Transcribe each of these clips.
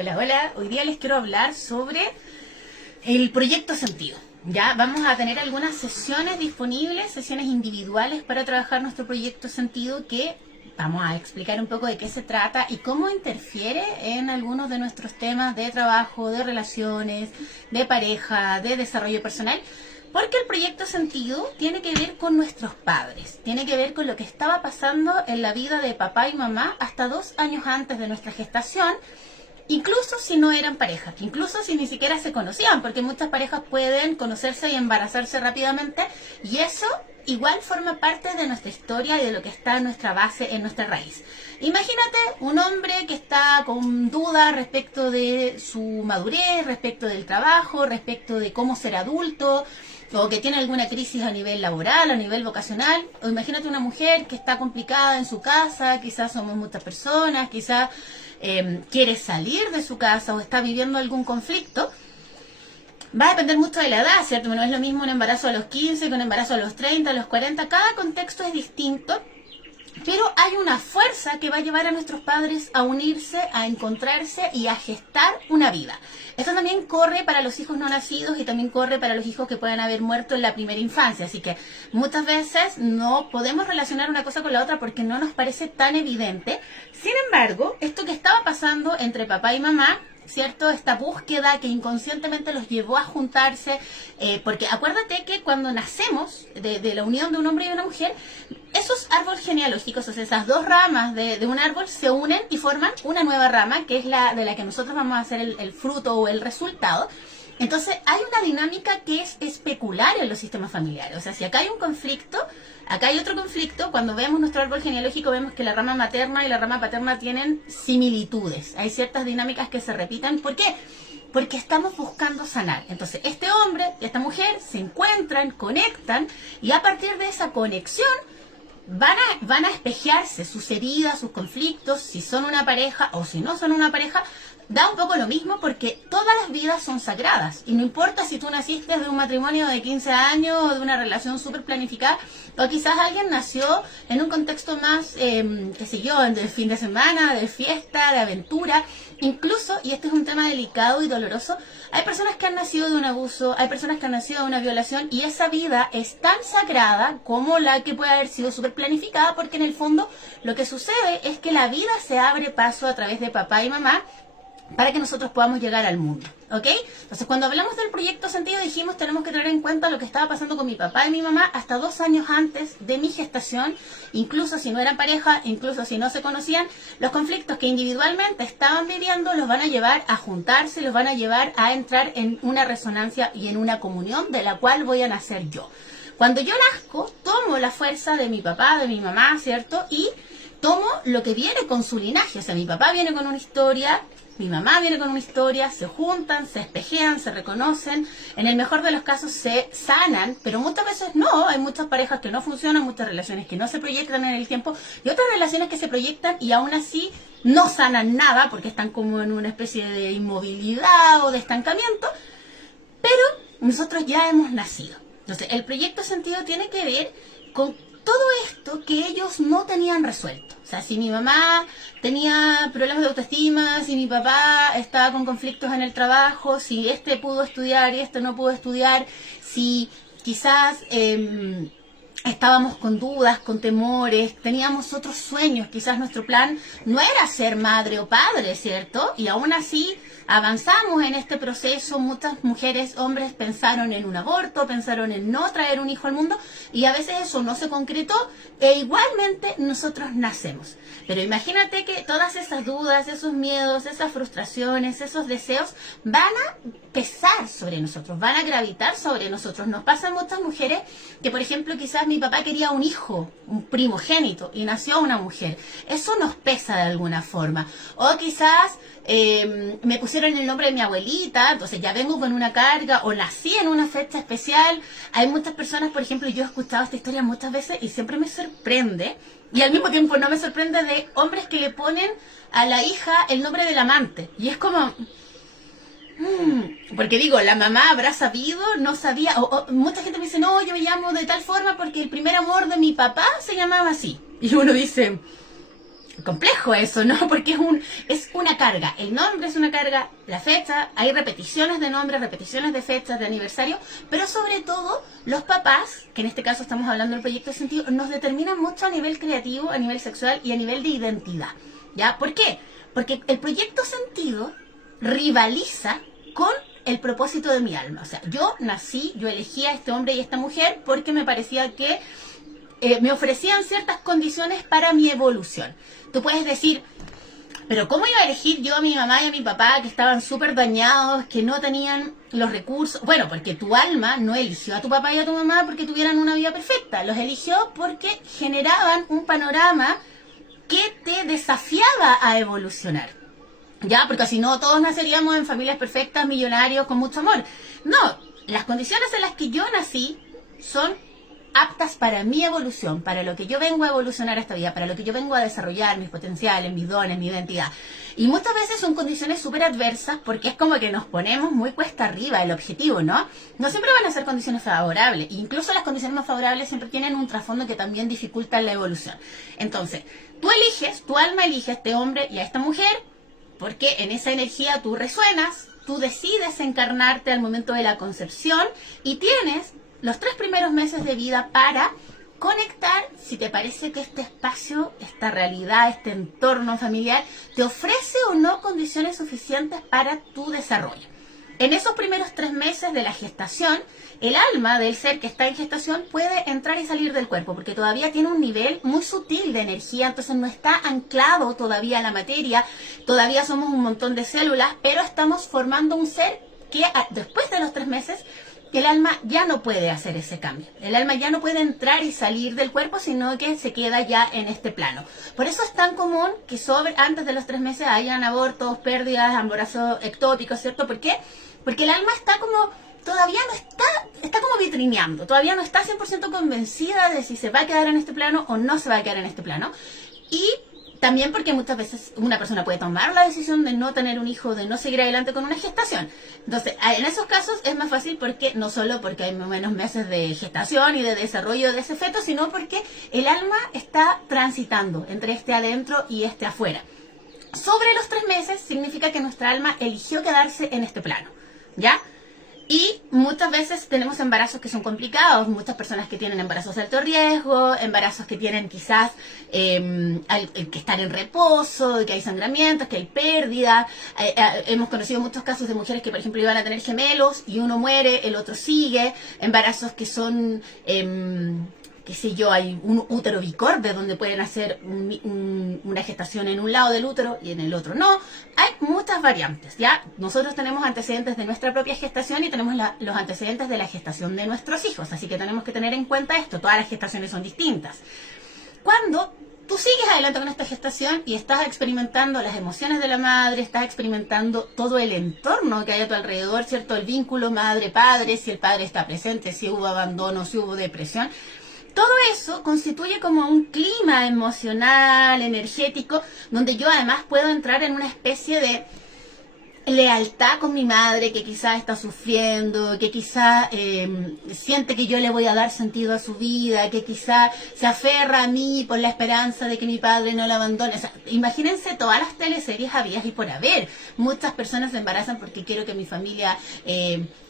Hola, hola. Hoy día les quiero hablar sobre el proyecto Sentido. Ya vamos a tener algunas sesiones disponibles, sesiones individuales para trabajar nuestro proyecto Sentido, que vamos a explicar un poco de qué se trata y cómo interfiere en algunos de nuestros temas de trabajo, de relaciones, de pareja, de desarrollo personal. Porque el proyecto Sentido tiene que ver con nuestros padres, tiene que ver con lo que estaba pasando en la vida de papá y mamá hasta 2 años antes de nuestra gestación, incluso si no eran pareja, incluso si ni siquiera se conocían, porque muchas parejas pueden conocerse y embarazarse rápidamente, y eso igual forma parte de nuestra historia y de lo que está en nuestra base, en nuestra raíz. Imagínate un hombre que está con dudas respecto de su madurez, respecto del trabajo, respecto de cómo ser adulto, o que tiene alguna crisis a nivel laboral, a nivel vocacional, o imagínate una mujer que está complicada en su casa, quizás somos muchas personas, quizás quiere salir de su casa o está viviendo algún conflicto. Va a depender mucho de la edad, ¿cierto? No es lo mismo un embarazo a los 15 que un embarazo a los 30, a los 40, cada contexto es distinto. Pero hay una fuerza que va a llevar a nuestros padres a unirse, a encontrarse y a gestar una vida. Esto también corre para los hijos no nacidos y también corre para los hijos que puedan haber muerto en la primera infancia. Así que muchas veces no podemos relacionar una cosa con la otra porque no nos parece tan evidente. Sin embargo, esto que estaba pasando entre papá y mamá, ¿cierto? Esta búsqueda que inconscientemente los llevó a juntarse, porque acuérdate que cuando nacemos de la unión de un hombre y una mujer, esos árboles genealógicos, o sea, esas dos ramas de un árbol se unen y forman una nueva rama, que es la de la que nosotros vamos a hacer el fruto o el resultado. Entonces, hay una dinámica que es especular en los sistemas familiares. O sea, si acá hay un conflicto, acá hay otro conflicto. Cuando vemos nuestro árbol genealógico, vemos que la rama materna y la rama paterna tienen similitudes. Hay ciertas dinámicas que se repiten. ¿Por qué? Porque estamos buscando sanar. Entonces, este hombre y esta mujer se encuentran, conectan, y a partir de esa conexión van a espejearse sus heridas, sus conflictos, si son una pareja o si no son una pareja. Da un poco lo mismo porque todas las vidas son sagradas y no importa si tú naciste de un matrimonio de 15 años o de una relación súper planificada, o quizás alguien nació en un contexto más, qué sé yo, de fin de semana, de fiesta, de aventura. Incluso, y este es un tema delicado y doloroso, hay personas que han nacido de un abuso, hay personas que han nacido de una violación, y esa vida es tan sagrada como la que puede haber sido súper planificada, porque en el fondo lo que sucede es que la vida se abre paso a través de papá y mamá para que nosotros podamos llegar al mundo, ¿ok? Entonces, cuando hablamos del proyecto Sentido, dijimos tenemos que tener en cuenta lo que estaba pasando con mi papá y mi mamá hasta 2 años antes de mi gestación, incluso si no eran pareja, incluso si no se conocían. Los conflictos que individualmente estaban viviendo los van a llevar a juntarse, los van a llevar a entrar en una resonancia y en una comunión de la cual voy a nacer yo. Cuando yo nazco, tomo la fuerza de mi papá, de mi mamá, ¿cierto? Y tomo lo que viene con su linaje. O sea, mi papá viene con una historia, mi mamá viene con una historia, se juntan, se espejean, se reconocen, en el mejor de los casos se sanan, pero muchas veces no. Hay muchas parejas que no funcionan, muchas relaciones que no se proyectan en el tiempo y otras relaciones que se proyectan y aún así no sanan nada porque están como en una especie de inmovilidad o de estancamiento, pero nosotros ya hemos nacido. Entonces, el proyecto Sentido tiene que ver con todo esto que ellos no tenían resuelto. O sea, si mi mamá tenía problemas de autoestima, si mi papá estaba con conflictos en el trabajo, si este pudo estudiar y este no pudo estudiar, si quizás estábamos con dudas, con temores, teníamos otros sueños, quizás nuestro plan no era ser madre o padre, ¿cierto? Y aún así avanzamos en este proceso. Muchas mujeres, hombres pensaron en un aborto, pensaron en no traer un hijo al mundo y a veces eso no se concretó e igualmente nosotros nacemos. Pero imagínate que todas esas dudas, esos miedos, esas frustraciones, esos deseos van a pesar sobre nosotros, van a gravitar sobre nosotros. Nos pasan muchas mujeres que, por ejemplo, quizás mi papá quería un hijo, un primogénito, y nació una mujer. Eso nos pesa de alguna forma. O quizás me pusieron el nombre de mi abuelita, entonces ya vengo con una carga, o nací en una fecha especial. Hay muchas personas, por ejemplo, yo he escuchado esta historia muchas veces y siempre me sorprende, y al mismo tiempo no me sorprende, de hombres que le ponen a la hija el nombre del amante. Y es como... porque digo, la mamá habrá sabido, no sabía, o mucha gente me dice, no, yo me llamo de tal forma porque el primer amor de mi papá se llamaba así. Y uno dice... complejo eso, ¿no? Porque es una carga. El nombre es una carga, la fecha, hay repeticiones de nombres, repeticiones de fechas, de aniversario, pero sobre todo los papás, que en este caso estamos hablando del proyecto de sentido, nos determinan mucho a nivel creativo, a nivel sexual y a nivel de identidad. ¿Ya? ¿Por qué? Porque el proyecto sentido rivaliza con el propósito de mi alma. O sea, yo nací, yo elegí a este hombre y a esta mujer porque me parecía que me ofrecían ciertas condiciones para mi evolución. Tú puedes decir, pero ¿cómo iba a elegir yo a mi mamá y a mi papá que estaban súper dañados, que no tenían los recursos? Bueno, porque tu alma no eligió a tu papá y a tu mamá porque tuvieran una vida perfecta. Los eligió porque generaban un panorama que te desafiaba a evolucionar. Ya, porque si no, todos naceríamos en familias perfectas, millonarios, con mucho amor. No, las condiciones en las que yo nací son aptas para mi evolución, para lo que yo vengo a evolucionar esta vida, para lo que yo vengo a desarrollar, mis potenciales, mis dones, mi identidad. Y muchas veces son condiciones súper adversas porque es como que nos ponemos muy cuesta arriba el objetivo, ¿no? No siempre van a ser condiciones favorables. Incluso las condiciones más favorables siempre tienen un trasfondo que también dificulta la evolución. Entonces, tú eliges, tu alma elige a este hombre y a esta mujer porque en esa energía tú resuenas, tú decides encarnarte al momento de la concepción y tienes los 3 primeros meses de vida para conectar si te parece que este espacio, esta realidad, este entorno familiar te ofrece o no condiciones suficientes para tu desarrollo. En esos primeros 3 meses de la gestación, el alma del ser que está en gestación puede entrar y salir del cuerpo porque todavía tiene un nivel muy sutil de energía, entonces no está anclado todavía a la materia, todavía somos un montón de células, pero estamos formando un ser que después de los 3 meses el alma ya no puede hacer ese cambio. El alma ya no puede entrar y salir del cuerpo, sino que se queda ya en este plano. Por eso es tan común que antes de los 3 meses hayan abortos, pérdidas, embarazos ectópicos, ¿cierto? ¿Por qué? Porque el alma está como, todavía no está como vitrineando, todavía no está 100% convencida de si se va a quedar en este plano o no se va a quedar en este plano. Y también porque muchas veces una persona puede tomar la decisión de no tener un hijo, de no seguir adelante con una gestación. Entonces, en esos casos es más fácil porque no solo porque hay menos meses de gestación y de desarrollo de ese feto, sino porque el alma está transitando entre este adentro y este afuera. Sobre los 3 meses significa que nuestra alma eligió quedarse en este plano, ¿ya? Y muchas veces tenemos embarazos que son complicados, muchas personas que tienen embarazos de alto riesgo, embarazos que tienen quizás que están en reposo, que hay sangramientos, que hay pérdida. Hemos conocido muchos casos de mujeres que, por ejemplo, iban a tener gemelos y uno muere, el otro sigue. Embarazos que son, qué sé yo, hay un útero bicorde donde pueden hacer una gestación en un lado del útero y en el otro no. Hay muchas variantes, ¿ya? Nosotros tenemos antecedentes de nuestra propia gestación y tenemos los antecedentes de la gestación de nuestros hijos, así que tenemos que tener en cuenta esto, todas las gestaciones son distintas. Cuando tú sigues adelante con esta gestación y estás experimentando las emociones de la madre, estás experimentando todo el entorno que hay a tu alrededor, ¿cierto? El vínculo madre-padre, si el padre está presente, si hubo abandono, si hubo depresión. Todo eso constituye como un clima emocional, energético, donde yo además puedo entrar en una especie de lealtad con mi madre que quizás está sufriendo, que quizás siente que yo le voy a dar sentido a su vida, que quizás se aferra a mí por la esperanza de que mi padre no la abandone. O sea, imagínense todas las teleseries habidas y por haber. Muchas personas se embarazan porque quiero que mi familia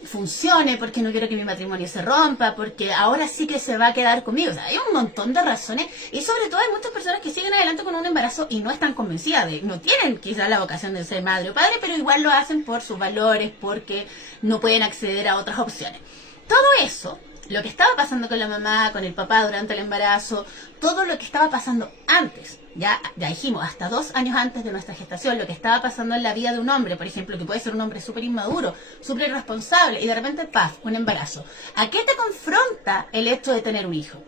funcione, porque no quiero que mi matrimonio se rompa, porque ahora sí que se va a quedar conmigo. O sea, hay un montón de razones y sobre todo hay muchas personas que siguen adelante con un embarazo y no están convencidas no tienen quizás la vocación de ser madre o padre, pero igual lo hacen por sus valores, porque no pueden acceder a otras opciones. Todo eso, lo que estaba pasando con la mamá, con el papá durante el embarazo, todo lo que estaba pasando antes, ya dijimos, hasta 2 años antes de nuestra gestación, lo que estaba pasando en la vida de un hombre, por ejemplo, que puede ser un hombre súper inmaduro, súper irresponsable, y de repente, ¡paf!, un embarazo. ¿A qué te confronta el hecho de tener un hijo?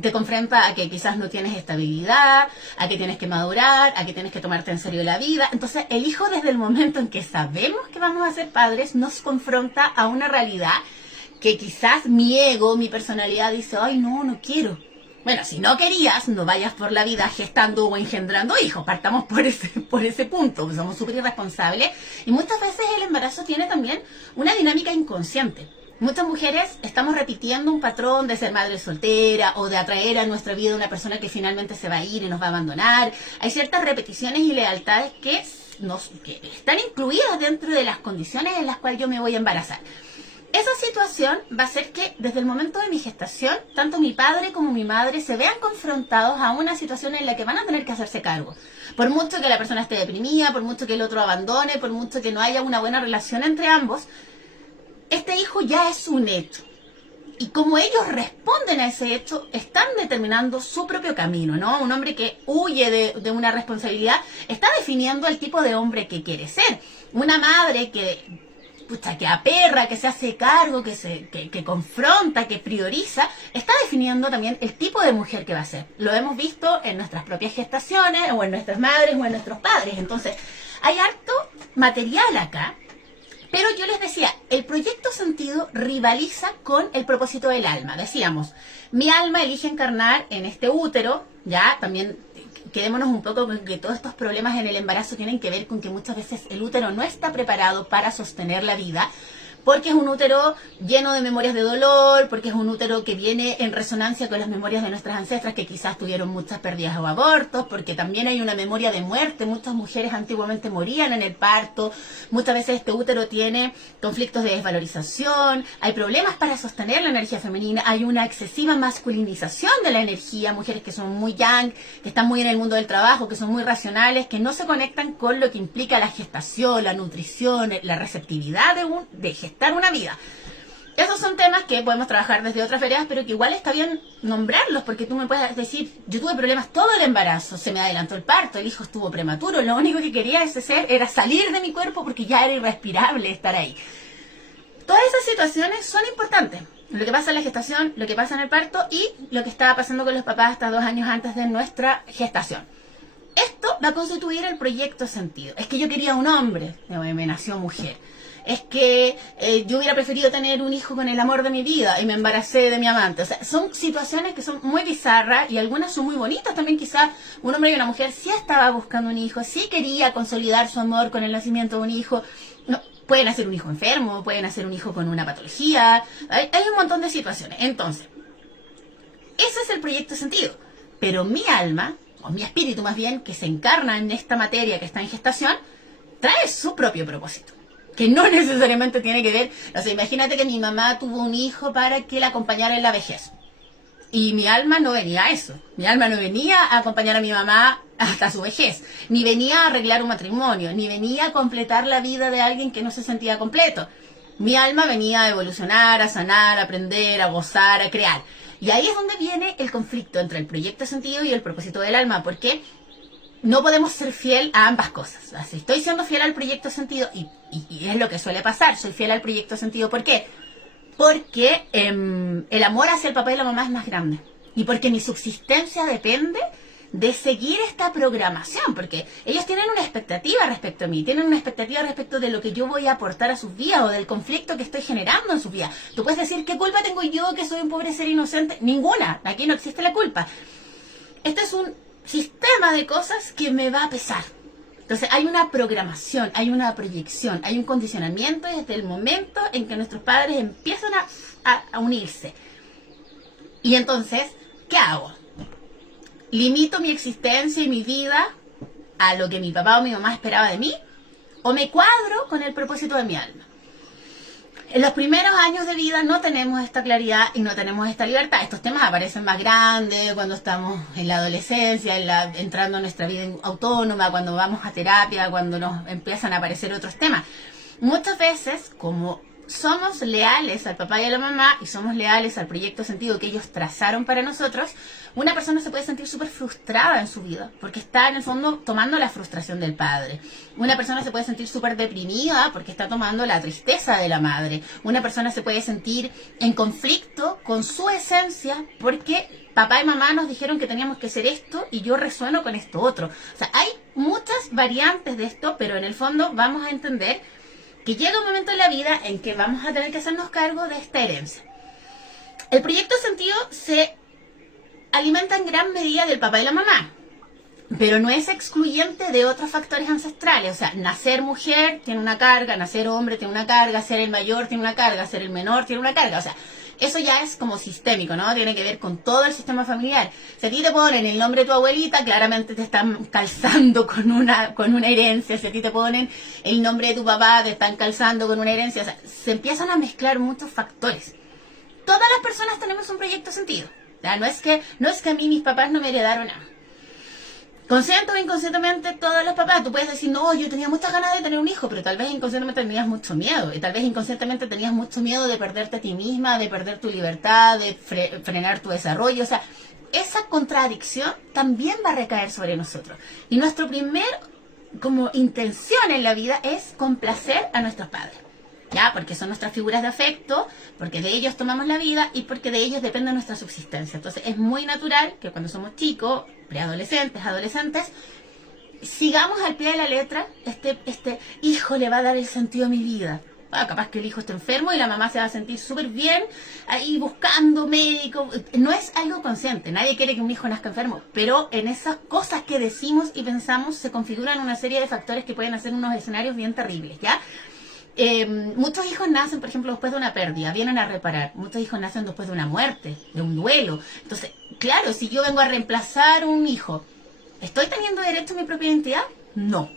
Te confronta a que quizás no tienes estabilidad, a que tienes que madurar, a que tienes que tomarte en serio la vida. Entonces, el hijo, desde el momento en que sabemos que vamos a ser padres, nos confronta a una realidad que quizás mi ego, mi personalidad dice, ay, no quiero. Bueno, si no querías, no vayas por la vida gestando o engendrando hijos. Partamos por ese punto. Somos súper irresponsables. Y muchas veces el embarazo tiene también una dinámica inconsciente. Muchas mujeres estamos repitiendo un patrón de ser madre soltera o de atraer a nuestra vida una persona que finalmente se va a ir y nos va a abandonar. Hay ciertas repeticiones y lealtades que están incluidas dentro de las condiciones en las cuales yo me voy a embarazar. Esa situación va a hacer que desde el momento de mi gestación, tanto mi padre como mi madre se vean confrontados a una situación en la que van a tener que hacerse cargo. Por mucho que la persona esté deprimida, por mucho que el otro abandone, por mucho que no haya una buena relación entre ambos, este hijo ya es un hecho. Y como ellos responden a ese hecho, están determinando su propio camino, ¿no? Un hombre que huye de una responsabilidad está definiendo el tipo de hombre que quiere ser. Una madre que aperra, que se hace cargo, que confronta, que prioriza, está definiendo también el tipo de mujer que va a ser. Lo hemos visto en nuestras propias gestaciones, o en nuestras madres, o en nuestros padres. Entonces, hay harto material acá. Pero yo les decía, el proyecto sentido rivaliza con el propósito del alma. Decíamos, mi alma elige encarnar en este útero, ya, también quedémonos un poco con que todos estos problemas en el embarazo tienen que ver con que muchas veces el útero no está preparado para sostener la vida, porque es un útero lleno de memorias de dolor, porque es un útero que viene en resonancia con las memorias de nuestras ancestras que quizás tuvieron muchas pérdidas o abortos, porque también hay una memoria de muerte. Muchas mujeres antiguamente morían en el parto, muchas veces este útero tiene conflictos de desvalorización, hay problemas para sostener la energía femenina, hay una excesiva masculinización de la energía, mujeres que son muy yang, que están muy en el mundo del trabajo, que son muy racionales, que no se conectan con lo que implica la gestación, la nutrición, la receptividad de gestar una vida. Esos son temas que podemos trabajar desde otras veredas, pero que igual está bien nombrarlos, porque tú me puedes decir, yo tuve problemas todo el embarazo, se me adelantó el parto, el hijo estuvo prematuro, lo único que quería era salir de mi cuerpo porque ya era irrespirable estar ahí. Todas esas situaciones son importantes. Lo que pasa en la gestación, lo que pasa en el parto y lo que estaba pasando con los papás hasta 2 años antes de nuestra gestación. Esto va a constituir el proyecto sentido. Es que yo quería un hombre, me nació mujer. Es que yo hubiera preferido tener un hijo con el amor de mi vida y me embaracé de mi amante. O sea, son situaciones que son muy bizarras y algunas son muy bonitas también. Quizás un hombre y una mujer sí estaba buscando un hijo, sí quería consolidar su amor con el nacimiento de un hijo. No, pueden hacer un hijo enfermo, pueden hacer un hijo con una patología. Hay un montón de situaciones. Entonces, ese es el proyecto sentido. Pero mi alma, o mi espíritu más bien, que se encarna en esta materia que está en gestación, trae su propio propósito. Que no necesariamente tiene que ver, o sea, imagínate que mi mamá tuvo un hijo para que la acompañara en la vejez. Y mi alma no venía a eso. Mi alma no venía a acompañar a mi mamá hasta su vejez. Ni venía a arreglar un matrimonio. Ni venía a completar la vida de alguien que no se sentía completo. Mi alma venía a evolucionar, a sanar, a aprender, a gozar, a crear. Y ahí es donde viene el conflicto entre el proyecto sentido y el propósito del alma. Porque no podemos ser fiel a ambas cosas. Así, estoy siendo fiel al proyecto sentido y es lo que suele pasar. Soy fiel al proyecto sentido. ¿Por qué? Porque el amor hacia el papá y la mamá es más grande. Y porque mi subsistencia depende de seguir esta programación. Porque ellos tienen una expectativa respecto a mí. Tienen una expectativa respecto de lo que yo voy a aportar a sus vidas o del conflicto que estoy generando en sus vidas. Tú puedes decir, ¿qué culpa tengo yo que soy un pobre ser inocente? Ninguna. Aquí no existe la culpa. Este es un sistema de cosas que me va a pesar. Entonces hay una programación, hay una proyección, hay un condicionamiento desde el momento en que nuestros padres empiezan a unirse. Y entonces, ¿qué hago? ¿Limito mi existencia y mi vida a lo que mi papá o mi mamá esperaba de mí? ¿O me cuadro con el propósito de mi alma? En los primeros años de vida no tenemos esta claridad y no tenemos esta libertad. Estos temas aparecen más grandes cuando estamos en la adolescencia, entrando en nuestra vida autónoma, cuando vamos a terapia, cuando nos empiezan a aparecer otros temas. Muchas veces, como somos leales al papá y a la mamá y somos leales al proyecto sentido que ellos trazaron para nosotros, una persona se puede sentir súper frustrada en su vida porque está en el fondo tomando la frustración del padre. Una persona se puede sentir súper deprimida porque está tomando la tristeza de la madre. Una persona se puede sentir en conflicto con su esencia porque papá y mamá nos dijeron que teníamos que hacer esto y yo resueno con esto otro. O sea, hay muchas variantes de esto, pero en el fondo vamos a entender que llega un momento en la vida en que vamos a tener que hacernos cargo de esta herencia. El proyecto sentido se alimenta en gran medida del papá y la mamá. pero no es excluyente de otros factores ancestrales. O sea, nacer mujer tiene una carga, nacer hombre tiene una carga, ser el mayor tiene una carga, ser el menor tiene una carga. O sea, eso ya es como sistémico, ¿no? Tiene que ver con todo el sistema familiar. Si a ti te ponen el nombre de tu abuelita, claramente te están calzando con una herencia. Si a ti te ponen el nombre de tu papá, te están calzando con una herencia. O sea, se empiezan a mezclar muchos factores. Todas las personas tenemos un proyecto sentido. O sea, no es que a mí mis papás no me heredaron nada. Consciente o inconscientemente, todos los papás, tú puedes decir, no, yo tenía muchas ganas de tener un hijo, pero tal vez inconscientemente tenías mucho miedo, y tal vez inconscientemente tenías mucho miedo de perderte a ti misma, de perder tu libertad, de frenar tu desarrollo. O sea, esa contradicción también va a recaer sobre nosotros. Y nuestro primer como intención en la vida es complacer a nuestros padres. ¿Ya? Porque son nuestras figuras de afecto, porque de ellos tomamos la vida y porque de ellos depende nuestra subsistencia. Entonces es muy natural que cuando somos chicos, preadolescentes, adolescentes, sigamos al pie de la letra, este hijo le va a dar el sentido a mi vida. Bueno, capaz que el hijo está enfermo y la mamá se va a sentir súper bien ahí buscando médico. No es algo consciente, nadie quiere que un hijo nazca enfermo, pero en esas cosas que decimos y pensamos se configuran una serie de factores que pueden hacer unos escenarios bien terribles, ¿ya? Muchos hijos nacen, por ejemplo, después de una pérdida, vienen a reparar. Muchos hijos nacen después de una muerte, de un duelo. Entonces, claro, si yo vengo a reemplazar un hijo, ¿estoy teniendo derecho a mi propia identidad? No,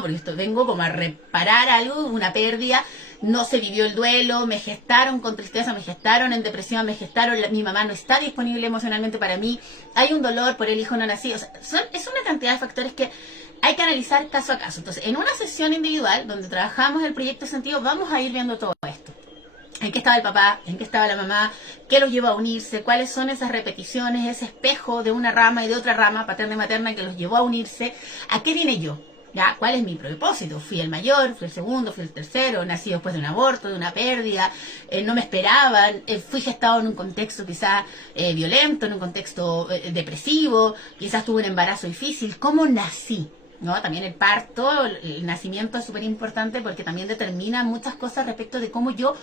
porque vengo como a reparar algo, una pérdida. No se vivió el duelo, me gestaron con tristeza, me gestaron en depresión, me gestaron, mi mamá no está disponible emocionalmente para mí, hay un dolor por el hijo no nacido. O sea, es una cantidad de factores que hay que analizar caso a caso. Entonces, en una sesión individual donde trabajamos el proyecto sentido, vamos a ir viendo todo esto. ¿En qué estaba el papá? ¿En qué estaba la mamá? ¿Qué los llevó a unirse? ¿Cuáles son esas repeticiones, ese espejo de una rama y de otra rama, paterna y materna, que los llevó a unirse? ¿A qué vine yo? ¿Ya? ¿Cuál es mi propósito? ¿Fui el mayor? ¿Fui el segundo? ¿Fui el tercero? ¿Nací después de un aborto, de una pérdida? ¿No me esperaban? ¿Fui gestado en un contexto quizás violento, en un contexto depresivo? ¿Quizás tuve un embarazo difícil? ¿Cómo nací? ¿No? También el parto, el nacimiento es súper importante porque también determina muchas cosas respecto de cómo yo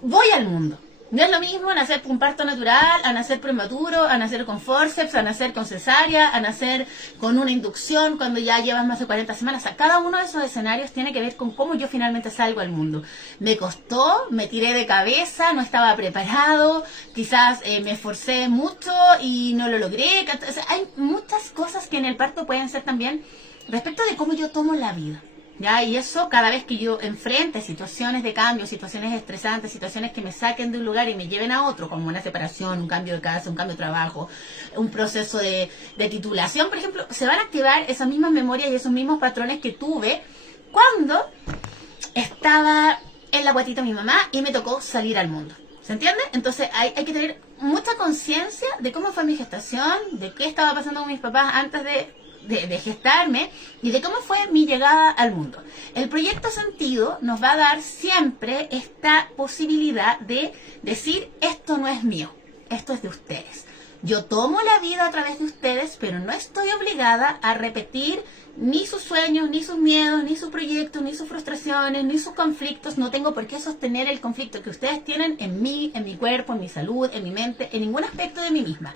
voy al mundo. No es lo mismo nacer con parto natural, a nacer prematuro, a nacer con forceps, a nacer con cesárea, a nacer con una inducción cuando ya llevas más de 40 semanas. O sea, cada uno de esos escenarios tiene que ver con cómo yo finalmente salgo al mundo. Me costó, me tiré de cabeza, no estaba preparado, quizás me esforcé mucho y no lo logré. O sea, hay muchas cosas que en el parto pueden ser también respecto de cómo yo tomo la vida, ¿ya? Y eso cada vez que yo enfrente situaciones de cambio, situaciones estresantes, situaciones que me saquen de un lugar y me lleven a otro, como una separación, un cambio de casa, un cambio de trabajo, un proceso de titulación, por ejemplo, se van a activar esas mismas memorias y esos mismos patrones que tuve cuando estaba en la guatita de mi mamá y me tocó salir al mundo. ¿Se entiende? Entonces hay que tener mucha conciencia de cómo fue mi gestación, de qué estaba pasando con mis papás antes de gestarme y de cómo fue mi llegada al mundo. El proyecto sentido nos va a dar siempre esta posibilidad de decir, esto no es mío, esto es de ustedes. Yo tomo la vida a través de ustedes, pero no estoy obligada a repetir ni sus sueños, ni sus miedos, ni sus proyectos, ni sus frustraciones, ni sus conflictos. No tengo por qué sostener el conflicto que ustedes tienen en mí, en mi cuerpo, en mi salud, en mi mente, en ningún aspecto de mí misma.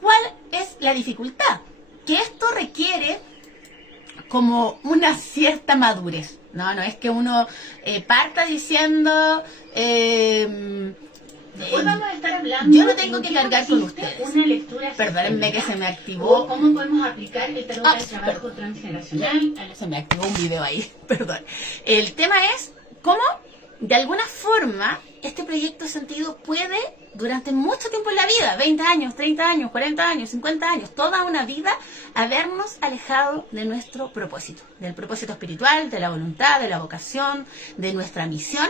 ¿Cuál es la dificultad? Que esto requiere como una cierta madurez. No es que uno parta diciendo hoy vamos a estar hablando. Yo no tengo que cargar con ustedes. Una lectura. Perdónenme que se me activó. ¿Cómo podemos aplicar el tarot del trabajo transgeneracional? Se me activó un video ahí, perdón. El tema es cómo, de alguna forma, este proyecto sentido puede, durante mucho tiempo en la vida, 20 años, 30 años, 40 años, 50 años, toda una vida, habernos alejado de nuestro propósito, del propósito espiritual, de la voluntad, de la vocación, de nuestra misión.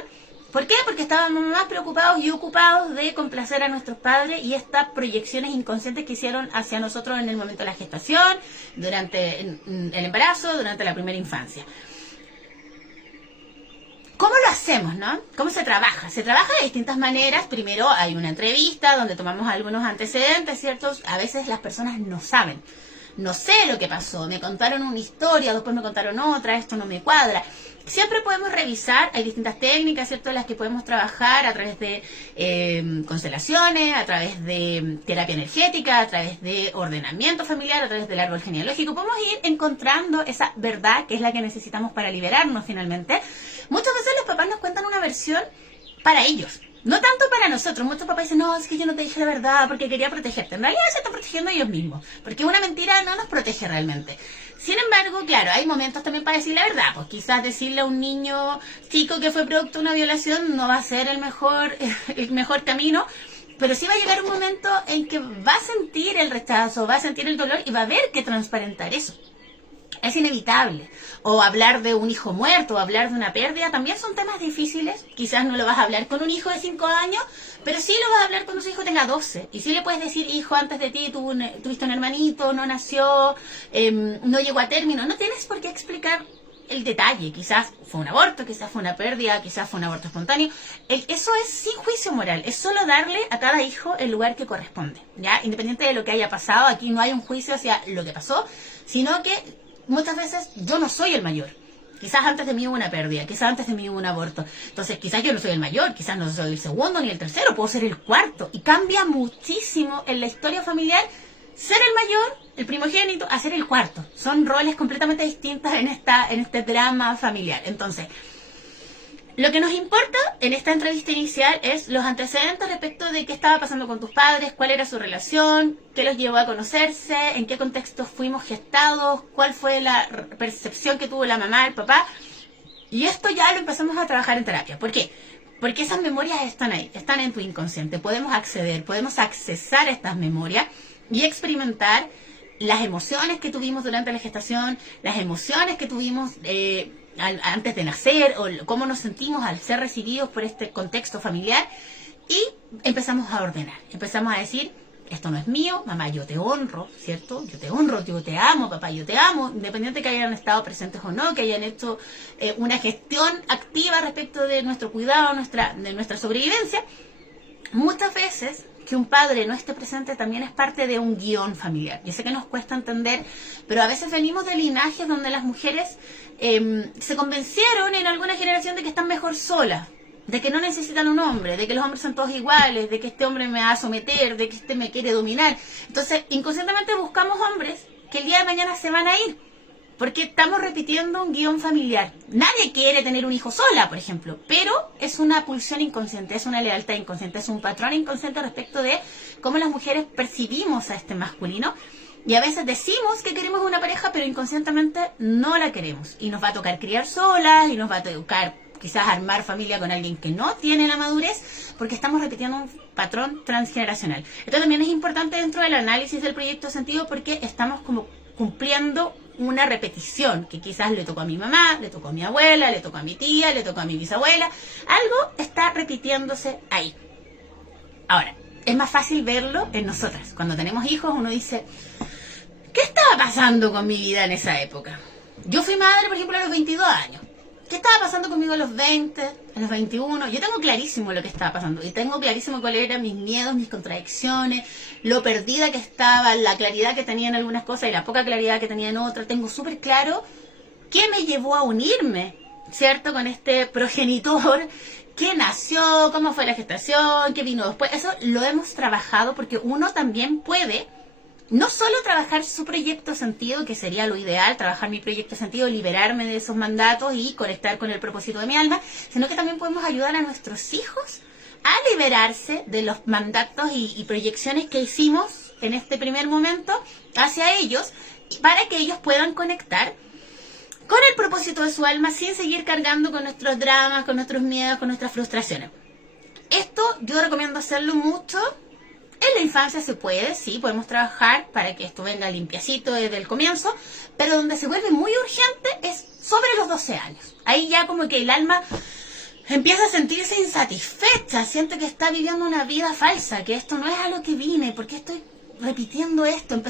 ¿Por qué? Porque estábamos más preocupados y ocupados de complacer a nuestros padres y estas proyecciones inconscientes que hicieron hacia nosotros en el momento de la gestación, durante el embarazo, durante la primera infancia. ¿Cómo lo hacemos, no? ¿Cómo se trabaja? Se trabaja de distintas maneras. Primero hay una entrevista donde tomamos algunos antecedentes, ¿cierto? A veces las personas no saben. No sé lo que pasó, me contaron una historia, después me contaron otra, esto no me cuadra. siempre podemos revisar, hay distintas técnicas, ¿cierto?, en las que podemos trabajar a través de constelaciones, a través de terapia energética, a través de ordenamiento familiar, a través del árbol genealógico. Podemos ir encontrando esa verdad que es la que necesitamos para liberarnos finalmente. Muchas veces los papás nos cuentan una versión para ellos, no tanto para nosotros. Muchos papás dicen, no, es que yo no te dije la verdad porque quería protegerte. En realidad se están protegiendo ellos mismos, porque una mentira no nos protege realmente. Sin embargo, claro, hay momentos también para decir la verdad. Pues quizás decirle a un niño chico que fue producto de una violación no va a ser el mejor camino, pero sí va a llegar un momento en que va a sentir el rechazo, va a sentir el dolor y va a haber que transparentar eso. Es inevitable. O hablar de un hijo muerto, o hablar de una pérdida, también son temas difíciles. Quizás no lo vas a hablar con un hijo de 5 años, pero sí lo vas a hablar cuando su hijo tenga 12. Y sí le puedes decir, hijo, antes de ti tuviste un hermanito, no nació, no llegó a término. No tienes por qué explicar el detalle. Quizás fue un aborto, quizás fue una pérdida, quizás fue un aborto espontáneo. Eso es sin juicio moral. Es solo darle a cada hijo el lugar que corresponde, ¿ya? Independiente de lo que haya pasado, aquí no hay un juicio hacia lo que pasó, sino que muchas veces yo no soy el mayor. Quizás antes de mí hubo una pérdida, quizás antes de mí hubo un aborto. Entonces quizás yo no soy el mayor, quizás no soy el segundo ni el tercero, puedo ser el cuarto. Y cambia muchísimo en la historia familiar ser el mayor, el primogénito, a ser el cuarto. Son roles completamente distintos en este drama familiar. Entonces, lo que nos importa en esta entrevista inicial es los antecedentes respecto de qué estaba pasando con tus padres, cuál era su relación, qué los llevó a conocerse, en qué contexto fuimos gestados, cuál fue la percepción que tuvo la mamá, el papá. Y esto ya lo empezamos a trabajar en terapia. ¿Por qué? Porque esas memorias están ahí, están en tu inconsciente. Podemos accesar a estas memorias y experimentar las emociones que tuvimos durante la gestación, las emociones que tuvimos antes de nacer, o cómo nos sentimos al ser recibidos por este contexto familiar, y empezamos a ordenar, empezamos a decir, esto no es mío, mamá, yo te honro, ¿cierto? Yo te honro, yo te amo, papá, yo te amo, independiente de que hayan estado presentes o no, que hayan hecho una gestión activa respecto de nuestro cuidado, de nuestra sobrevivencia. Muchas veces que un padre no esté presente también es parte de un guión familiar. Yo sé que nos cuesta entender, pero a veces venimos de linajes donde las mujeres se convencieron en alguna generación de que están mejor solas, de que no necesitan un hombre, de que los hombres son todos iguales, de que este hombre me va a someter, de que este me quiere dominar. Entonces, inconscientemente buscamos hombres que el día de mañana se van a ir, porque estamos repitiendo un guión familiar. Nadie quiere tener un hijo sola, por ejemplo, pero es una pulsión inconsciente, es una lealtad inconsciente, es un patrón inconsciente respecto de cómo las mujeres percibimos a este masculino. Y a veces decimos que queremos una pareja, pero inconscientemente no la queremos. Y nos va a tocar criar solas, y nos va a tocar quizás armar familia con alguien que no tiene la madurez, porque estamos repitiendo un patrón transgeneracional. Esto también es importante dentro del análisis del proyecto sentido, porque estamos como cumpliendo una repetición que quizás le tocó a mi mamá, le tocó a mi abuela, le tocó a mi tía, le tocó a mi bisabuela. Algo está repitiéndose ahí. Ahora, es más fácil verlo en nosotras. Cuando tenemos hijos, uno dice, ¿qué estaba pasando con mi vida en esa época? Yo fui madre, por ejemplo, a los 22 años. ¿Qué estaba pasando conmigo a los 20, a los 21? Yo tengo clarísimo lo que estaba pasando. Y tengo clarísimo cuáles eran mis miedos, mis contradicciones, lo perdida que estaba, la claridad que tenía en algunas cosas y la poca claridad que tenía en otras. Tengo súper claro qué me llevó a unirme, ¿cierto?, con este progenitor, qué nació, cómo fue la gestación, qué vino después. Eso lo hemos trabajado, porque uno también puede no solo trabajar su proyecto sentido, que sería lo ideal, trabajar mi proyecto sentido, liberarme de esos mandatos y conectar con el propósito de mi alma, sino que también podemos ayudar a nuestros hijos a liberarse de los mandatos y proyecciones que hicimos en este primer momento hacia ellos, para que ellos puedan conectar con el propósito de su alma sin seguir cargando con nuestros dramas, con nuestros miedos, con nuestras frustraciones. Esto yo recomiendo hacerlo mucho. En la infancia se puede, sí, podemos trabajar para que esto venga limpiacito desde el comienzo, pero donde se vuelve muy urgente es sobre los 12 años. Ahí ya como que el alma empieza a sentirse insatisfecha, siente que está viviendo una vida falsa, que esto no es a lo que vine, porque estoy repitiendo esto.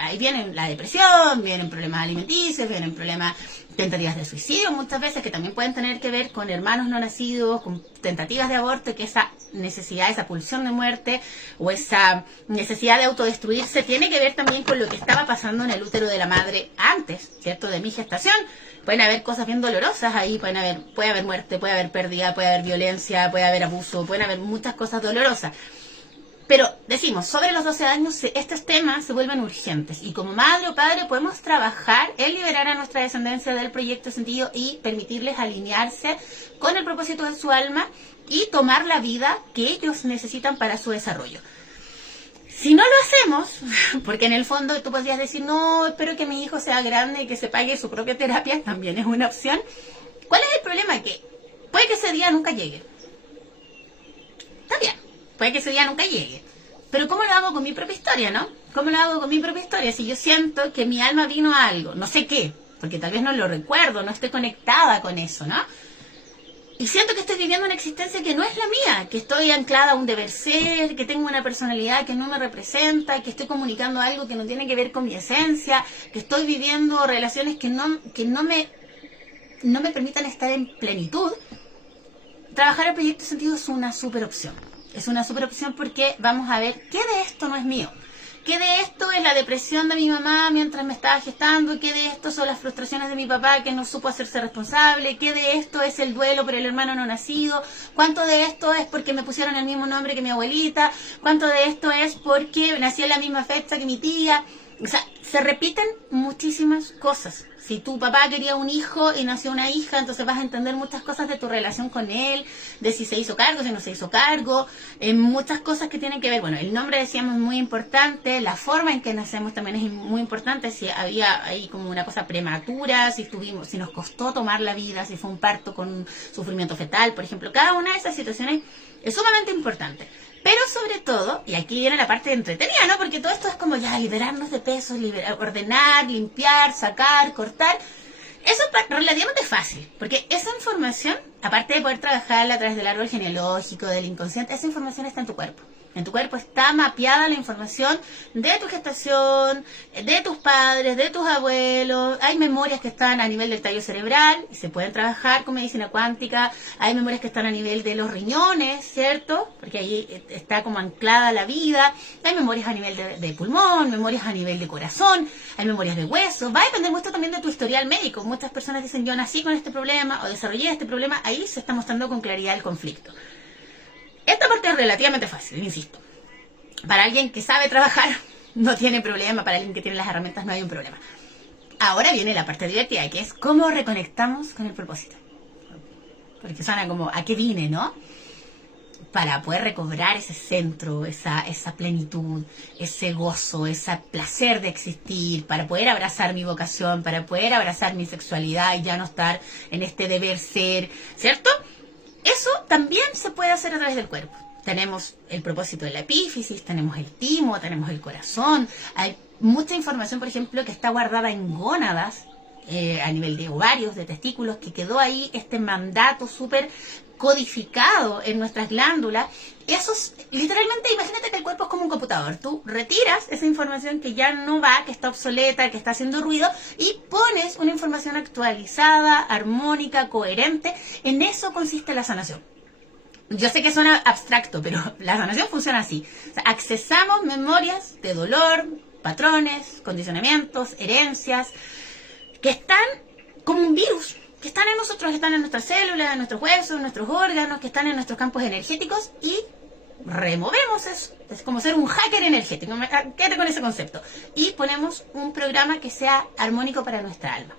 Ahí viene la depresión, vienen problemas alimenticios, vienen problemas, tentativas de suicidio muchas veces, que también pueden tener que ver con hermanos no nacidos, con tentativas de aborto, que esa necesidad, esa pulsión de muerte o esa necesidad de autodestruirse tiene que ver también con lo que estaba pasando en el útero de la madre antes, ¿cierto?, de mi gestación. pueden haber cosas bien dolorosas ahí, puede haber muerte, puede haber pérdida, puede haber violencia, puede haber abuso, pueden haber muchas cosas dolorosas. Pero decimos, sobre los 12 años estos temas se vuelven urgentes y como madre o padre podemos trabajar en liberar a nuestra descendencia del proyecto sentido y permitirles alinearse con el propósito de su alma y tomar la vida que ellos necesitan para su desarrollo. Si no lo hacemos, porque en el fondo tú podrías decir, no, espero que mi hijo sea grande y que se pague su propia terapia, también es una opción. ¿Cuál es el problema? Que puede que ese día nunca llegue. Está bien, puede que ese día nunca llegue. Pero ¿cómo lo hago con mi propia historia, no? ¿Cómo lo hago con mi propia historia? Si yo siento que mi alma vino a algo, no sé qué, porque tal vez no lo recuerdo, no estoy conectada con eso, ¿no? Y siento que estoy viviendo una existencia que no es la mía, que estoy anclada a un deber ser, que tengo una personalidad que no me representa, que estoy comunicando algo que no tiene que ver con mi esencia, que estoy viviendo relaciones que no me permitan estar en plenitud. Trabajar el proyecto sentido es una super opción. Es una super opción porque vamos a ver qué de esto no es mío. ¿Qué de esto es la depresión de mi mamá mientras me estaba gestando? ¿Qué de esto son las frustraciones de mi papá que no supo hacerse responsable? ¿Qué de esto es el duelo por el hermano no nacido? ¿Cuánto de esto es porque me pusieron el mismo nombre que mi abuelita? ¿Cuánto de esto es porque nací en la misma fecha que mi tía? O sea, se repiten muchísimas cosas. Si tu papá quería un hijo y nació una hija, entonces vas a entender muchas cosas de tu relación con él, de si se hizo cargo, si no se hizo cargo, muchas cosas que tienen que ver. Bueno, el nombre decíamos es muy importante, la forma en que nacemos también es muy importante, si había ahí como una cosa prematura, si nos costó tomar la vida, si fue un parto con sufrimiento fetal, por ejemplo. Cada una de esas situaciones es sumamente importante. Pero sobre todo, y aquí viene la parte entretenida, ¿no? Porque todo esto es como ya liberarnos de pesos, ordenar, limpiar, sacar, cortar. Eso es relativamente fácil, porque esa información, aparte de poder trabajarla a través del árbol genealógico, del inconsciente, esa información está en tu cuerpo. En tu cuerpo está mapeada la información de tu gestación, de tus padres, de tus abuelos. Hay memorias que están a nivel del tallo cerebral y se pueden trabajar con medicina cuántica. Hay memorias que están a nivel de los riñones, ¿cierto? Porque ahí está como anclada la vida. Hay memorias a nivel de pulmón, memorias a nivel de corazón, hay memorias de hueso. Va a depender mucho también de tu historial médico. Muchas personas dicen, yo nací con este problema o desarrollé este problema. Ahí se está mostrando con claridad el conflicto. Esta parte es relativamente fácil, insisto. Para alguien que sabe trabajar, no tiene problema. Para alguien que tiene las herramientas, no hay un problema. Ahora viene la parte divertida, que es cómo reconectamos con el propósito. Porque suena como, ¿a qué vine, no? Para poder recobrar ese centro, esa plenitud, ese gozo, ese placer de existir, para poder abrazar mi vocación, para poder abrazar mi sexualidad y ya no estar en este deber ser, ¿cierto? Eso también se puede hacer a través del cuerpo. Tenemos el propósito de la epífisis, tenemos el timo, tenemos el corazón. Hay mucha información, por ejemplo, que está guardada en gónadas, a nivel de ovarios, de testículos, que quedó ahí este mandato súper codificado en nuestras glándulas. Eso es, literalmente, imagínate que el cuerpo es como un computador. Tú retiras esa información que ya no va, que está obsoleta, que está haciendo ruido, y pones una información actualizada, armónica, coherente. En eso consiste la sanación. Yo sé que suena abstracto, pero la sanación funciona así. O sea, accesamos memorias de dolor, patrones, condicionamientos, herencias, que están como un virus, que están en nosotros, que están en nuestras células, en nuestros huesos, en nuestros órganos, que están en nuestros campos energéticos, y removemos eso. Es como ser un hacker energético. Quédate con ese concepto. Y ponemos un programa que sea armónico para nuestra alma.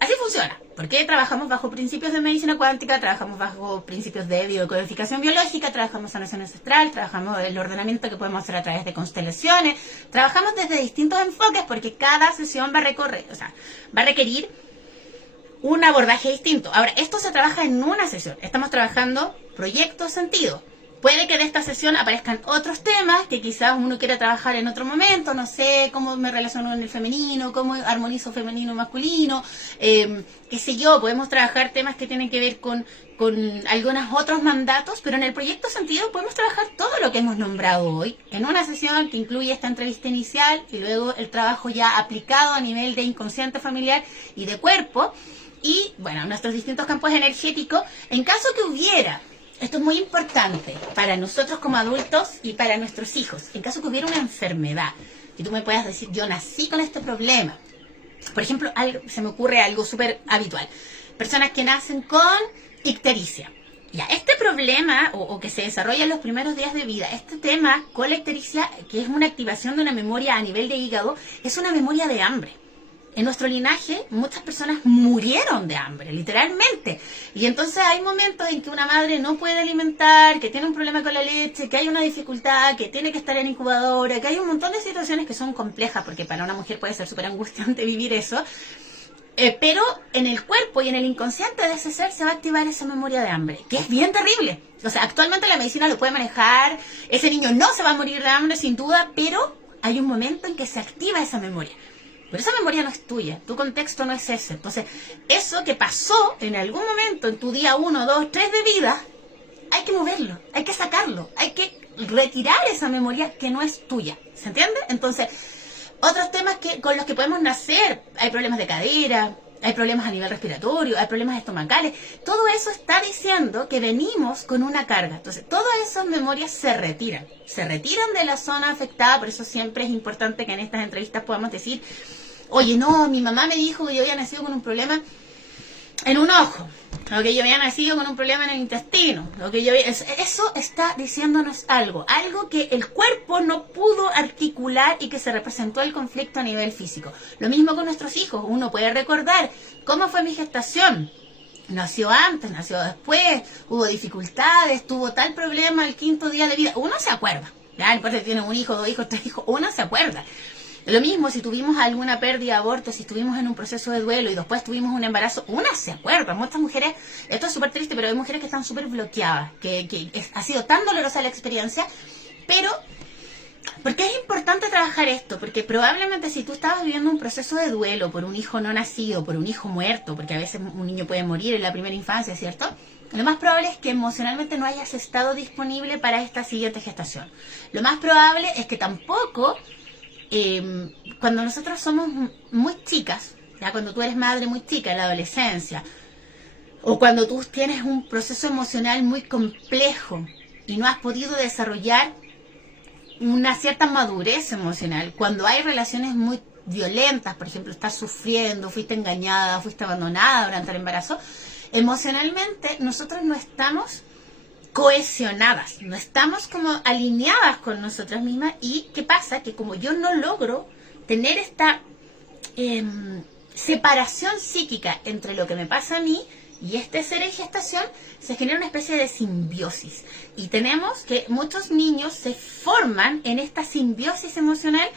Así funciona. Porque trabajamos bajo principios de medicina cuántica, trabajamos bajo principios de biodecodificación biológica, trabajamos sanación ancestral, trabajamos el ordenamiento que podemos hacer a través de constelaciones, trabajamos desde distintos enfoques porque cada sesión va a requerir un abordaje distinto. Ahora, esto se trabaja en una sesión. Estamos trabajando proyecto sentido. Puede que de esta sesión aparezcan otros temas que quizás uno quiera trabajar en otro momento, no sé, cómo me relaciono con el femenino, cómo armonizo femenino y masculino, qué sé yo, podemos trabajar temas que tienen que ver con algunos otros mandatos, pero en el proyecto sentido podemos trabajar todo lo que hemos nombrado hoy, en una sesión que incluye esta entrevista inicial y luego el trabajo ya aplicado a nivel de inconsciente familiar y de cuerpo, y bueno, nuestros distintos campos energéticos, en caso que hubiera. Esto es muy importante para nosotros como adultos y para nuestros hijos. En caso que hubiera una enfermedad, que tú me puedas decir, yo nací con este problema, Por ejemplo, se me ocurre algo súper habitual. Personas que nacen con ictericia. Ya, este problema, o que se desarrolla en los primeros días de vida, este tema con la ictericia, que es una activación de una memoria a nivel de hígado, es una memoria de hambre. En nuestro linaje, muchas personas murieron de hambre, literalmente. Y entonces hay momentos en que una madre no puede alimentar, que tiene un problema con la leche, que hay una dificultad, que tiene que estar en incubadora, que hay un montón de situaciones que son complejas, porque para una mujer puede ser súper angustiante vivir eso. Pero en el cuerpo y en el inconsciente de ese ser se va a activar esa memoria de hambre, que es bien terrible. O sea, actualmente la medicina lo puede manejar, ese niño no se va a morir de hambre sin duda, pero hay un momento en que se activa esa memoria. Pero esa memoria no es tuya, tu contexto no es ese. Entonces, eso que pasó en algún momento en tu día 1, 2, 3 de vida, hay que moverlo, hay que sacarlo, hay que retirar esa memoria que no es tuya. ¿Se entiende? Entonces, otros temas con los que podemos nacer, hay problemas de cadera, hay problemas a nivel respiratorio, hay problemas estomacales. Todo eso está diciendo que venimos con una carga. Entonces, todas esas memorias se retiran de la zona afectada. Por eso siempre es importante que en estas entrevistas podamos decir, oye, no, mi mamá me dijo que yo había nacido con un problema en un ojo, o que yo había nacido con un problema en el intestino, eso está diciéndonos algo que el cuerpo no pudo articular y que se representó el conflicto a nivel físico. Lo mismo con nuestros hijos, uno puede recordar cómo fue mi gestación. Nació antes, nació después, hubo dificultades, tuvo tal problema el 5.º día de vida. Uno se acuerda, ya, no importa si tiene un hijo, 2 hijos, 3 hijos, uno se acuerda. Lo mismo si tuvimos alguna pérdida, aborto, si estuvimos en un proceso de duelo y después tuvimos un embarazo, una se acuerda. Muchas mujeres, esto es súper triste, pero hay mujeres que están súper bloqueadas, ha sido tan dolorosa la experiencia, pero ¿por qué es importante trabajar esto? Porque probablemente si tú estabas viviendo un proceso de duelo por un hijo no nacido, por un hijo muerto, porque a veces un niño puede morir en la primera infancia, ¿cierto? Lo más probable es que emocionalmente no hayas estado disponible para esta siguiente gestación. Lo más probable es que tampoco... cuando nosotros somos muy chicas, ya cuando tú eres madre muy chica en la adolescencia, o cuando tú tienes un proceso emocional muy complejo y no has podido desarrollar una cierta madurez emocional, cuando hay relaciones muy violentas, por ejemplo, estás sufriendo, fuiste engañada, fuiste abandonada durante el embarazo, emocionalmente nosotros no estamos cohesionadas, no estamos como alineadas con nosotras mismas. Y ¿qué pasa? Que como yo no logro tener esta separación psíquica entre lo que me pasa a mí y este ser en gestación, se genera una especie de simbiosis. Y tenemos que muchos niños se forman en esta simbiosis emocional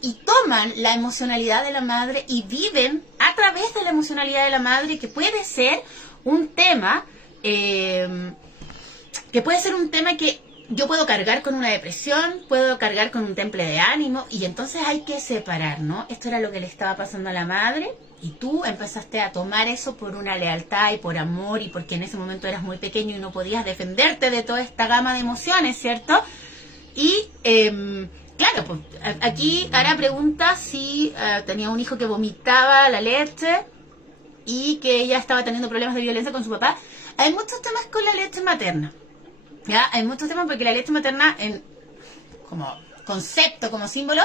y toman la emocionalidad de la madre y viven a través de la emocionalidad de la madre, que puede ser un tema... que puede ser un tema que yo puedo cargar con una depresión, puedo cargar con un temple de ánimo, y entonces hay que separar, ¿no? Esto era lo que le estaba pasando a la madre, y tú empezaste a tomar eso por una lealtad y por amor, y porque en ese momento eras muy pequeño y no podías defenderte de toda esta gama de emociones, ¿cierto? Y, claro, pues aquí Ara pregunta si tenía un hijo que vomitaba la leche y que ella estaba teniendo problemas de violencia con su papá. Hay muchos temas con la leche materna. ¿Ya? Hay muchos temas porque la leche materna, como concepto, como símbolo,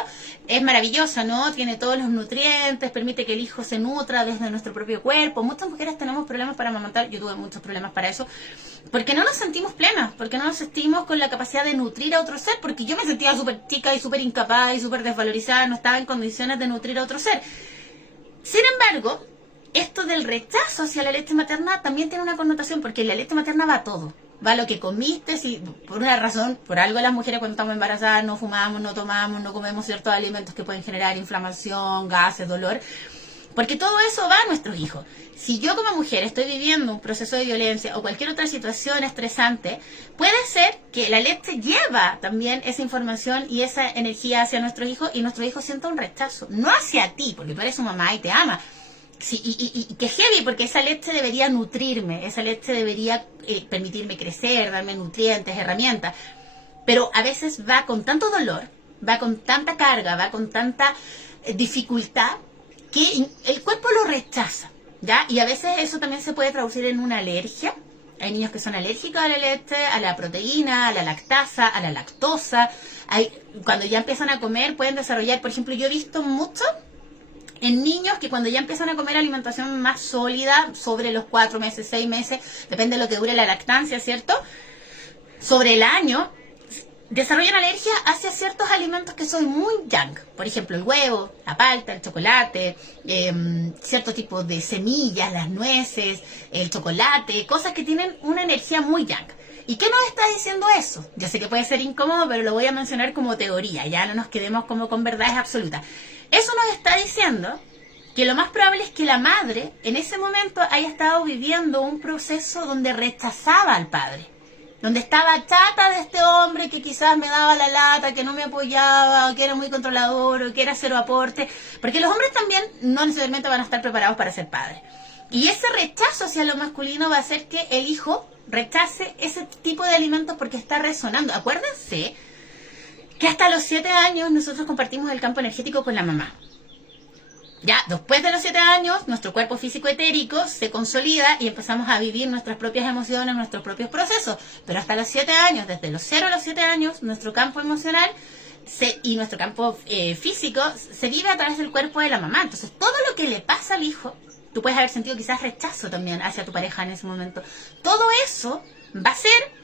es maravillosa, ¿no? Tiene todos los nutrientes, permite que el hijo se nutra desde nuestro propio cuerpo. Muchas mujeres tenemos problemas para amamantar, yo tuve muchos problemas para eso, porque no nos sentimos plenas, porque no nos sentimos con la capacidad de nutrir a otro ser, porque yo me sentía súper chica y súper incapaz y súper desvalorizada, no estaba en condiciones de nutrir a otro ser. Sin embargo, esto del rechazo hacia la leche materna también tiene una connotación, porque en la leche materna va todo. Va lo que comiste, si por una razón, por algo las mujeres cuando estamos embarazadas no fumamos, no tomamos, no comemos ciertos alimentos que pueden generar inflamación, gases, dolor, porque todo eso va a nuestros hijos. Si yo como mujer estoy viviendo un proceso de violencia o cualquier otra situación estresante, puede ser que la leche lleva también esa información y esa energía hacia nuestros hijos, y nuestro hijo sienta un rechazo, no hacia ti, porque tú eres su mamá y te ama. Sí, y que heavy, porque esa leche debería nutrirme, esa leche debería permitirme crecer, darme nutrientes, herramientas, pero a veces va con tanto dolor, va con tanta carga, va con tanta dificultad, que el cuerpo lo rechaza, ¿ya? Y a veces eso también se puede traducir en una alergia. Hay niños que son alérgicos a la leche, a la proteína, a la lactasa, a la lactosa. Cuando ya empiezan a comer pueden desarrollar, por ejemplo, yo he visto mucho En niños que cuando ya empiezan a comer alimentación más sólida, sobre los 4 meses, 6 meses, depende de lo que dure la lactancia, ¿cierto? Sobre el año, desarrollan alergia hacia ciertos alimentos que son muy junk. Por ejemplo, el huevo, la palta, el chocolate, cierto tipo de semillas, las nueces, el chocolate, cosas que tienen una energía muy junk. ¿Y qué nos está diciendo eso? Ya sé que puede ser incómodo, pero lo voy a mencionar como teoría, ya no nos quedemos como con verdades absolutas. Eso nos está diciendo que lo más probable es que la madre en ese momento haya estado viviendo un proceso donde rechazaba al padre, donde estaba chata de este hombre que quizás me daba la lata, que no me apoyaba, que era muy controlador, o que era cero aporte, porque los hombres también no necesariamente van a estar preparados para ser padres. Y ese rechazo hacia lo masculino va a hacer que el hijo rechace ese tipo de alimentos porque está resonando. Acuérdense que hasta los 7 años nosotros compartimos el campo energético con la mamá. Ya, después de los 7 años, nuestro cuerpo físico etérico se consolida y empezamos a vivir nuestras propias emociones, nuestros propios procesos. Pero hasta los 7 años, desde los 0 a los 7 años, nuestro campo emocional y nuestro campo físico se vive a través del cuerpo de la mamá. Entonces, todo lo que le pasa al hijo, tú puedes haber sentido quizás rechazo también hacia tu pareja en ese momento. Todo eso va a ser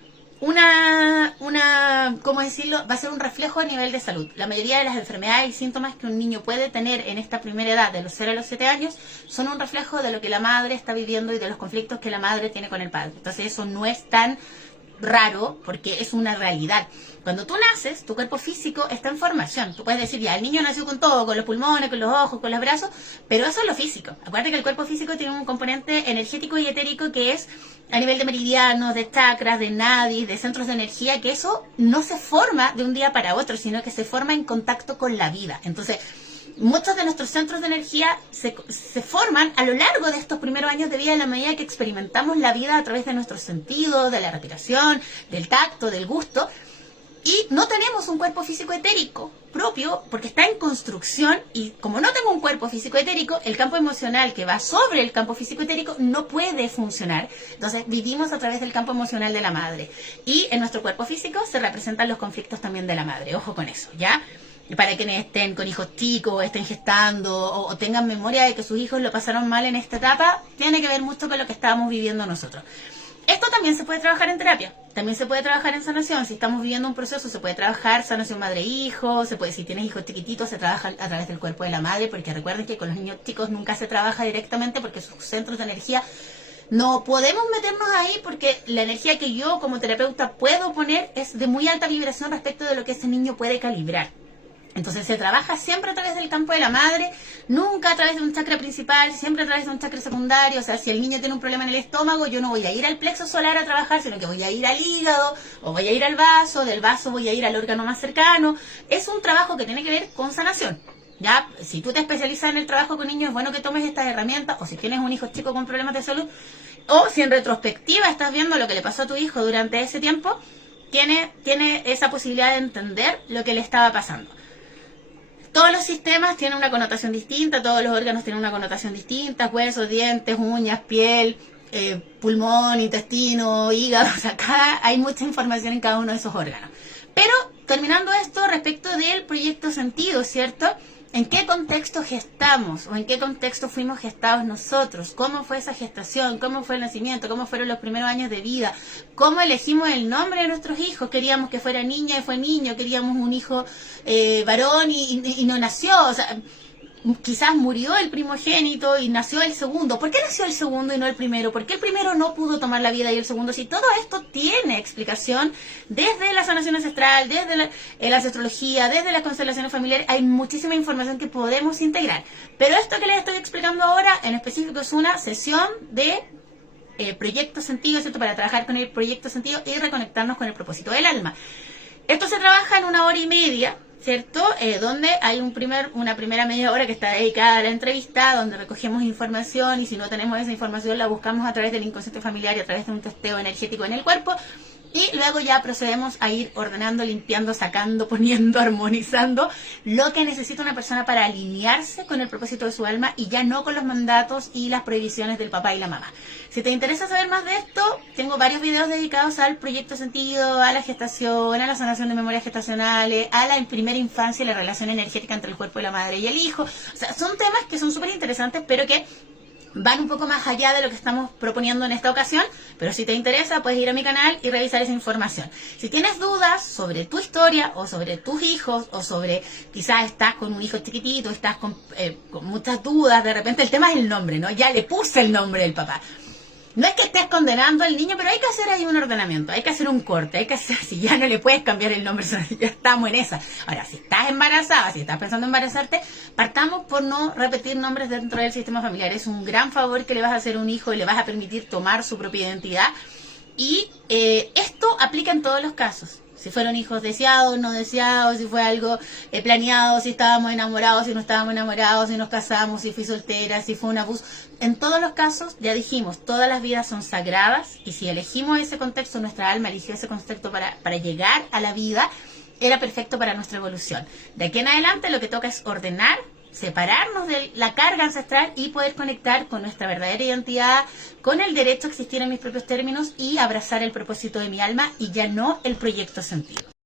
¿cómo decirlo? Va a ser un reflejo a nivel de salud. La mayoría de las enfermedades y síntomas que un niño puede tener en esta primera edad, de los 0 a los 7 años, son un reflejo de lo que la madre está viviendo y de los conflictos que la madre tiene con el padre. Entonces eso no es tan raro porque es una realidad. Cuando tú naces, tu cuerpo físico está en formación. Tú puedes decir, ya, el niño nació con todo, con los pulmones, con los ojos, con los brazos, pero eso es lo físico. Acuérdate que el cuerpo físico tiene un componente energético y etérico que es a nivel de meridianos, de chakras, de nadis, de centros de energía, que eso no se forma de un día para otro, sino que se forma en contacto con la vida. Entonces, muchos de nuestros centros de energía se forman a lo largo de estos primeros años de vida en la medida que experimentamos la vida a través de nuestros sentidos, de la respiración, del tacto, del gusto. Y no tenemos un cuerpo físico etérico propio porque está en construcción y como no tengo un cuerpo físico etérico, el campo emocional que va sobre el campo físico etérico no puede funcionar. Entonces vivimos a través del campo emocional de la madre y en nuestro cuerpo físico se representan los conflictos también de la madre. Ojo con eso, ¿ya? Para quienes estén con hijos chicos, estén gestando o tengan memoria de que sus hijos lo pasaron mal en esta etapa, tiene que ver mucho con lo que estábamos viviendo nosotros. Esto también se puede trabajar en terapia, también se puede trabajar en sanación. Si estamos viviendo un proceso, se puede trabajar sanación madre-hijo, si tienes hijos chiquititos, se trabaja a través del cuerpo de la madre, porque recuerden que con los niños chicos nunca se trabaja directamente porque sus centros de energía no podemos meternos ahí porque la energía que yo como terapeuta puedo poner es de muy alta vibración respecto de lo que ese niño puede calibrar. Entonces se trabaja siempre a través del campo de la madre, nunca a través de un chakra principal, siempre a través de un chakra secundario. O sea, si el niño tiene un problema en el estómago, yo no voy a ir al plexo solar a trabajar, sino que voy a ir al hígado o voy a ir al vaso, del vaso voy a ir al órgano más cercano. Es un trabajo que tiene que ver con sanación. Ya, si tú te especializas en el trabajo con niños, es bueno que tomes estas herramientas, o si tienes un hijo chico con problemas de salud, o si en retrospectiva estás viendo lo que le pasó a tu hijo durante ese tiempo, tiene esa posibilidad de entender lo que le estaba pasando. Todos los sistemas tienen una connotación distinta, todos los órganos tienen una connotación distinta, huesos, dientes, uñas, piel, pulmón, intestino, hígado, o sea, hay mucha información en cada uno de esos órganos. Pero, terminando esto, respecto del proyecto sentido, ¿cierto? ¿En qué contexto gestamos o en qué contexto fuimos gestados nosotros? ¿Cómo fue esa gestación? ¿Cómo fue el nacimiento? ¿Cómo fueron los primeros años de vida? ¿Cómo elegimos el nombre de nuestros hijos? Queríamos que fuera niña y fue niño, queríamos un hijo varón y no nació. O sea, quizás murió el primogénito y nació el segundo. ¿Por qué nació el segundo y no el primero? ¿Por qué el primero no pudo tomar la vida y el segundo sí? Todo esto tiene explicación desde la sanación ancestral, desde la ancestrología, desde las constelaciones familiares. Hay muchísima información que podemos integrar. Pero esto que les estoy explicando ahora en específico es una sesión de proyecto sentido, ¿cierto? Para trabajar con el proyecto sentido y reconectarnos con el propósito del alma. Esto se trabaja en 1 hora y media, ¿cierto? Donde hay una primera media hora que está dedicada a la entrevista, donde recogemos información y si no tenemos esa información la buscamos a través del inconsciente familiar y a través de un testeo energético en el cuerpo. Y luego ya procedemos a ir ordenando, limpiando, sacando, poniendo, armonizando lo que necesita una persona para alinearse con el propósito de su alma y ya no con los mandatos y las prohibiciones del papá y la mamá. Si te interesa saber más de esto, tengo varios videos dedicados al proyecto sentido, a la gestación, a la sanación de memorias gestacionales, a la primera infancia y la relación energética entre el cuerpo de la madre y el hijo. O sea, son temas que son súper interesantes, pero que van un poco más allá de lo que estamos proponiendo en esta ocasión, pero si te interesa puedes ir a mi canal y revisar esa información. Si tienes dudas sobre tu historia o sobre tus hijos o sobre quizás estás con un hijo chiquitito, estás con muchas dudas, de repente el tema es el nombre, ¿no? Ya le puse el nombre del papá. No es que estés condenando al niño, pero hay que hacer ahí un ordenamiento, hay que hacer un corte, hay que hacer, si ya no le puedes cambiar el nombre, ya estamos en esa. Ahora, si estás embarazada, si estás pensando en embarazarte, partamos por no repetir nombres dentro del sistema familiar. Es un gran favor que le vas a hacer a un hijo y le vas a permitir tomar su propia identidad. Y esto aplica en todos los casos. Si fueron hijos deseados, no deseados, si fue algo planeado, si estábamos enamorados, si no estábamos enamorados, si nos casamos, si fui soltera, si fue un abuso. En todos los casos, ya dijimos, todas las vidas son sagradas y si elegimos ese contexto, nuestra alma eligió ese contexto para llegar a la vida, era perfecto para nuestra evolución. De aquí en adelante lo que toca es ordenar, separarnos de la carga ancestral y poder conectar con nuestra verdadera identidad, con el derecho a existir en mis propios términos y abrazar el propósito de mi alma y ya no el proyecto sentido.